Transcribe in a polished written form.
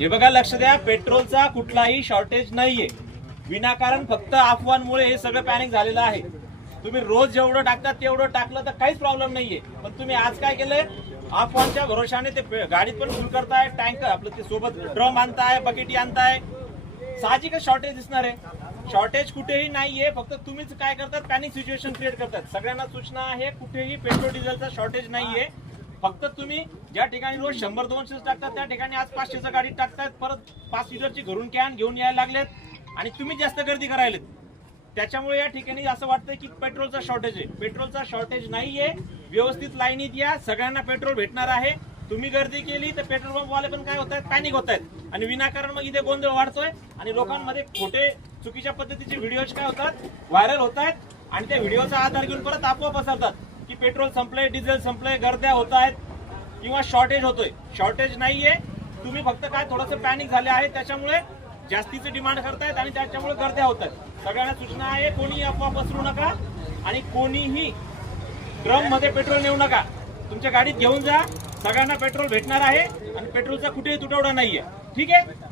हे बघा, लक्ष द्या, पेट्रोलचा कुठलाही शॉर्टेज नाहीये. विनाकारण फक्त अफवांमुळे हे सगळं पॅनिक झालेलं आहे. तुम्ही रोज जेवढं टाकतात तेवढं टाकलं तर काहीच प्रॉब्लेम नाहीये. पण तुम्ही आज काय केलंय, अफवांच्या भरोशाने ते गाडीत पण फुल करताय, टँकर आपलं ते सोबत ड्रम आणताय, बकेटी आणताय. साहजिकच शॉर्टेज दिसणार आहे. शॉर्टेज कुठेही नाहीये, फक्त तुम्हीच काय करतात, पॅनिक सिच्युएशन क्रिएट करतात. सगळ्यांना सूचना आहे, कुठेही पेट्रोल डिझेलचा शॉर्टेज नाहीये. फक्त तुम्ही ज्या ठिकाणी रोज 100-200 टाकतात त्या ठिकाणी आज 500चं गाडीत टाकतात. परत 5 लिटरची घरून कॅन घेऊन यायला लागलेत आणि तुम्ही जास्त गर्दी करायलेत. त्याच्यामुळे या ठिकाणी असं वाटतंय की पेट्रोलचा शॉर्टेज आहे. पेट्रोलचा शॉर्टेज नाहीये. व्यवस्थित लाईनीत या, सगळ्यांना पेट्रोल भेटणार आहे. तुम्ही गर्दी केली तर पेट्रोल पंपवाले पण काय होत आहेत, पॅनिक होत आहेत आणि विनाकारण मग इथे गोंधळ वाढतोय आणि लोकांमध्ये खोटे चुकीच्या पद्धतीचे व्हिडिओज काय होतात, व्हायरल होत आहेत आणि त्या व्हिडिओचा आधार घेऊन परत अफवा पसरतात की पेट्रोल संपलंय, डिझेल संपलंय, गर्द्या होत आहेत किंवा शॉर्टेज होतोय. शॉर्टेज नाहीये. तुम्ही फक्त काय थोडंसं पॅनिक झाले आहे, त्याच्यामुळे जास्तीचे डिमांड करतायत आणि त्याच्यामुळे गर्द्या होत आहेत. सगळ्यांना सूचना आहे, कोणीही अफवा पसरू नका आणि कोणीही ड्रम मध्ये पेट्रोल नेऊ नका. तुमच्या गाडीत घेऊन जा, सगळ्यांना पेट्रोल भेटणार आहे आणि पेट्रोलचा कुठेही तुटवडा नाहीये. ठीक आहे.